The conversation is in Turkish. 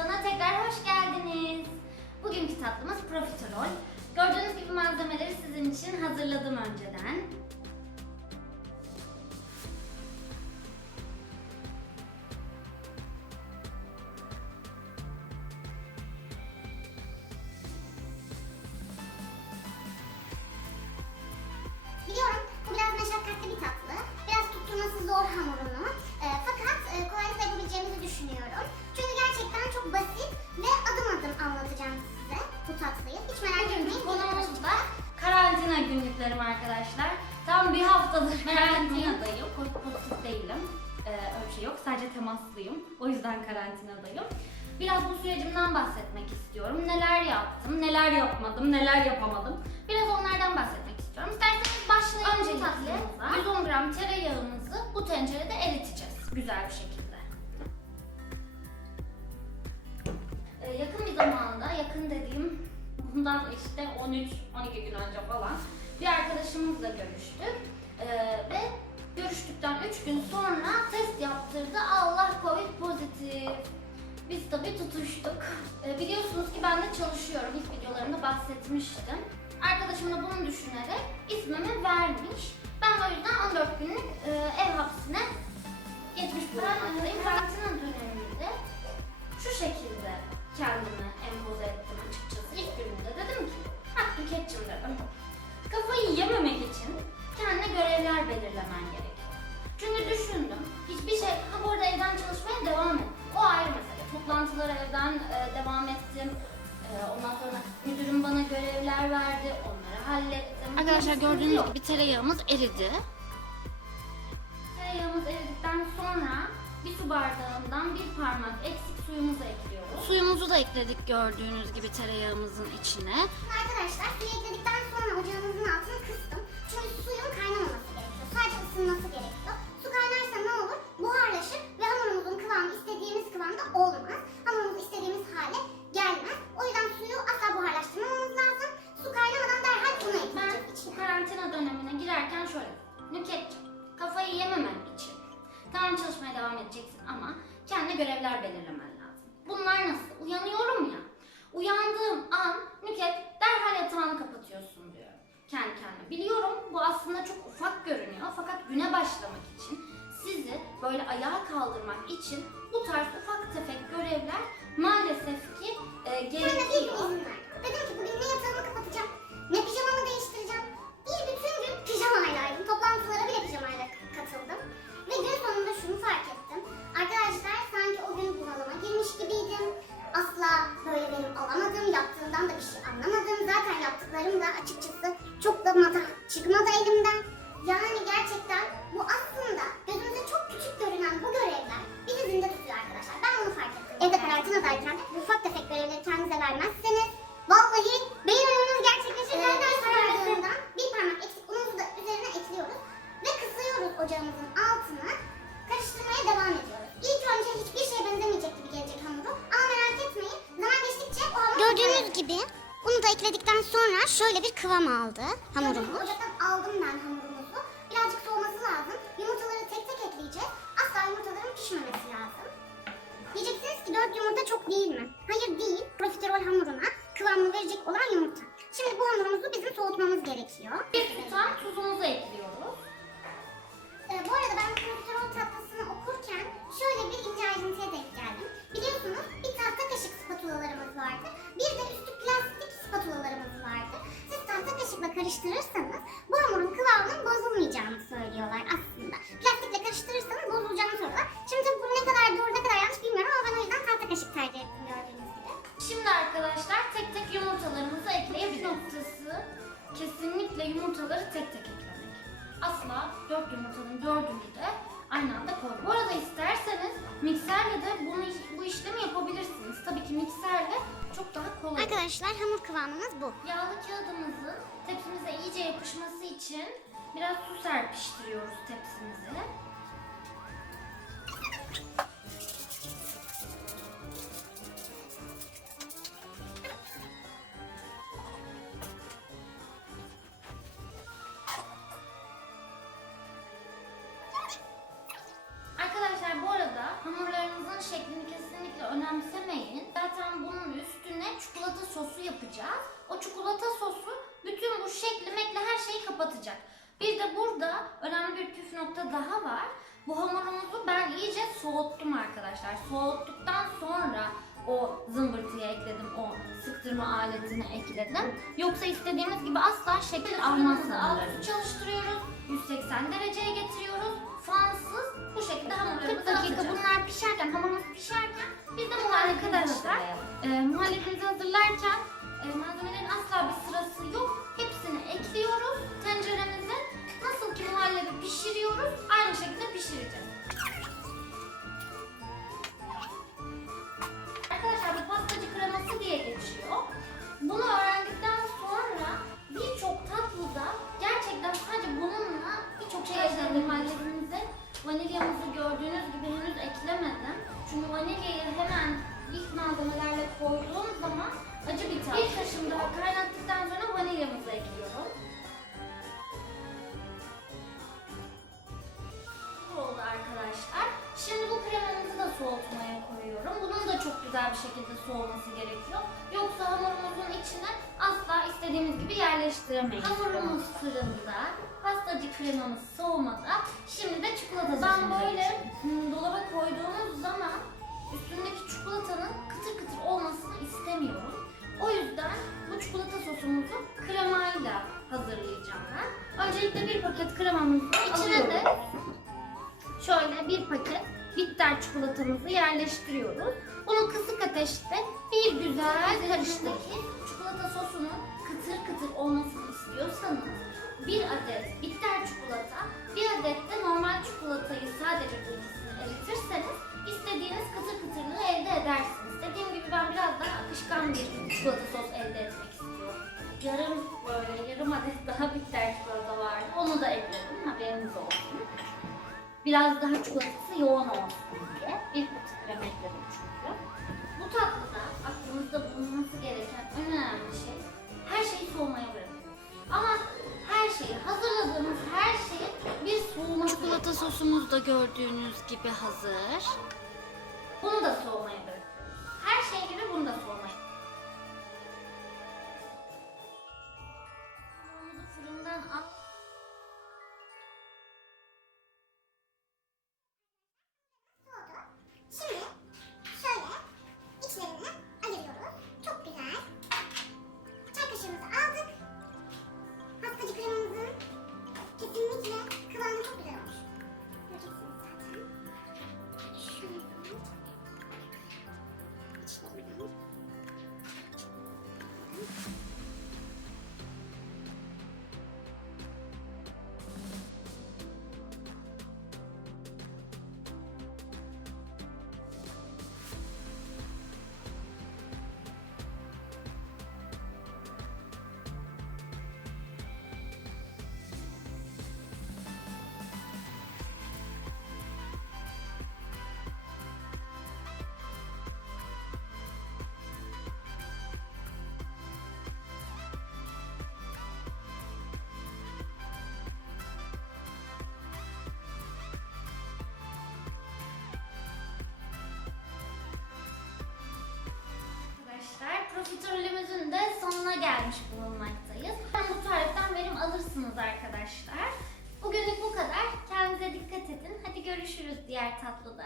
Kulağına tekrar hoş geldiniz. Bugün kitaplığımız profiterol. Gördüğünüz gibi malzemeleri sizin için hazırladım önceden. Temaslıyım. O yüzden karantinadayım. Biraz bu sürecimden bahsetmek istiyorum. Neler yaptım, neler yapmadım, neler yapamadım. Biraz onlardan bahsetmek istiyorum. İsterseniz başlayalım Öncelikle 110 gram tereyağımızı bu tencerede eriteceğiz. Güzel bir şekilde. Ee, yakın bir zamanda, yakın dediğim bundan işte 13-12 gün önce falan bir arkadaşımızla görüştük. Ee, ve görüştükten 3 gün sonra test yaptırdı. Allah Covid pozitif. Biz tabii tutuştuk. Ee, biliyorsunuz ki ben de çalışıyorum. İlk videolarımda bahsetmiştim. Arkadaşım da bunu düşünerek ismimi vermiş. Ben o yüzden 14 günlük e, ev hapsine geçmiş bulunmaktayım. Karantina döneminde şu şekilde kendimi empoze ettim açıkçası. İlk günümde dedim ki, ha Nükhet'cim dedim. Kafayı yememek için kendine görevler belirlemen gerekiyor. Çünkü düşündüm, hiçbir şey, ha bu arada evden çalışmaya devam ettim. O ayrı mesele. Toplantılara evden e, devam ettim. E, ondan sonra müdürüm bana görevler verdi, onları hallettim. Arkadaşlar gördüğünüz yok. gibi tereyağımız eridi. Tereyağımız eridikten sonra bir su bardağından bir parmak eksik suyumuzu ekliyoruz. Suyumuzu da ekledik gördüğünüz gibi tereyağımızın içine. Arkadaşlar suyu ekledikten sonra ocağınızın altını kıstım. Çünkü suyun kaynamaması gerekiyor. Sadece ısınması gerekiyor. Olmaz. Hamurumuz istediğimiz hale gelmez. O yüzden suyu asla buharlaştırmamamız lazım. Su kaynamadan derhal Ben ekleyeceğiz bu içine. karantina dönemine girerken şöyle Nükhet'cim kafayı yememen için tamam çalışmaya devam edeceksin ama kendine görevler belirlemen lazım. Bunlar nasıl? Uyanıyorum ya. Uyandığım an Nüket derhal yatağını kapatıyorsun diyor. Kendi kendine. Biliyorum bu aslında çok ufak görünüyor fakat güne başlamak için sizi böyle ayağa kaldırmak için bu tarz ufak tefek görevler maalesef ki e, Sonra bir gerekiyor. izin verdim. Dedim ki bugün ne yatağımı kapatacağım, ne pijamamı değiştireceğim. Sonra şöyle bir kıvam aldı hamurumuz. Ocaktan aldım ben hamurumuzu. Birazcık soğuması lazım. Yumurtaları tek tek ekleyeceğiz. Asla yumurtaların pişmemesi lazım. Diyeceksiniz ki 4 yumurta çok değil mi? Hayır değil. Profiterol hamuruna kıvamını verecek olan yumurta. Şimdi bu hamurumuzu bizim soğutmamız gerekiyor. Bir tutam tuzumuzu ekliyoruz. Ee, bu arada ben profiterol tatlısını okurken şöyle bir ince ayrıntıya denk geldim. Biliyorsunuz bir tahta kaşık karıştırırsanız bu hamurun kıvamının bozulmayacağını söylüyorlar aslında. Plastikle karıştırırsanız bozulacağını söylüyorlar. Şimdi tabii bu ne kadar doğru ne kadar yanlış bilmiyorum ama ben o yüzden tahta kaşık tercih ettim gördüğünüz gibi. Şimdi arkadaşlar tek tek yumurtalarımızı ekleyebiliriz. noktası kesinlikle yumurtaları tek tek eklemek. Asla dört yumurtanın dördünü de aynı anda koy. Bu arada isterseniz mikserle de bunu bu işlemi yapabilirsiniz. Tabii ki mikserle çok daha kolay. Arkadaşlar hamur kıvamımız bu. Yağlı kağıdımızın tepsimize yapışması için biraz su serpiştiriyoruz tepsimize. Arkadaşlar bu arada hamurlarınızın şeklini kesinlikle önemsemeyin. Zaten bunun üstüne çikolata sosu yapacağız. O çikolata sosu bütün bu şekli mekli her şeyi kapatacak. Bir de burada önemli bir püf nokta daha var. Bu hamurumuzu ben iyice soğuttum arkadaşlar. Soğuttuktan sonra o zımbırtıyı ekledim, o sıktırma aletini ekledim. Yoksa istediğimiz gibi asla şekil almaz hamurları. çalıştırıyoruz, 180 dereceye getiriyoruz. Fansız bu şekilde hamurlarımızı 40 dakika bunlar pişerken, hamurumuz pişerken biz de muhallebimizi hazırlayalım. Ee, muhallebimizi hazırlarken e, malzemelerin asla bir sırası yok. Hepsini ekliyoruz tenceremize. Nasıl ki muhallebi pişiriyoruz, aynı şekilde pişireceğiz. Arkadaşlar bu pastacı kreması diye geçiyor. Bunu öğrendikten sonra birçok tatlıda gerçekten sadece bununla birçok şey ekledim muhallebimize. Vanilyamızı gördüğünüz gibi henüz eklemedim. Çünkü vanilyayı hemen ilk malzemelerle koyduğum zaman acı bir tat. Bir taşım daha kaynattıktan sonra vanilyamızı ekliyorum. Bu oldu arkadaşlar. Şimdi bu kremamızı da soğutmaya koyuyorum. Bunun da çok güzel bir şekilde soğuması gerekiyor. Yoksa hamurumuzun içine asla istediğimiz gibi yerleştiremeyiz. Hamurumuz fırında, pastacı kremamız soğumada. Şimdi de çikolata Ben böyle dolaba koyduğumuz zaman üstündeki çikolatanın kıtır kıtır olmasını istemiyorum. O yüzden bu çikolata sosumuzu kremayla hazırlayacağım ben. Öncelikle bir paket kremamızı içine de şöyle bir paket bitter çikolatamızı yerleştiriyoruz. Bunu kısık ateşte bir güzel karıştırıp çikolata sosunun kıtır kıtır olmasını istiyorsanız bir adet bitter çikolata, bir adet de normal çikolatayı sadece çikolata sos elde etmek istiyorum. Yarım böyle yarım adet daha bitter çikolata vardı. Onu da ekledim haberiniz olsun. Biraz daha çikolatası yoğun olsun diye bir patik krem ekledim çünkü. Bu tatlıda aklımızda bulunması gereken en önemli şey her şeyi soğumaya bırakıyoruz. Ama her şeyi hazırladığımız her şeyin bir soğuması Çikolata sosumuz da gördüğünüz gibi hazır. Bunu da soğumaya bırakıyoruz. Profiterolümüzün de sonuna gelmiş bulunmaktayız. Bu tariften verim alırsınız arkadaşlar. Bugünlük bu kadar. Kendinize dikkat edin. Hadi görüşürüz diğer tatlıda.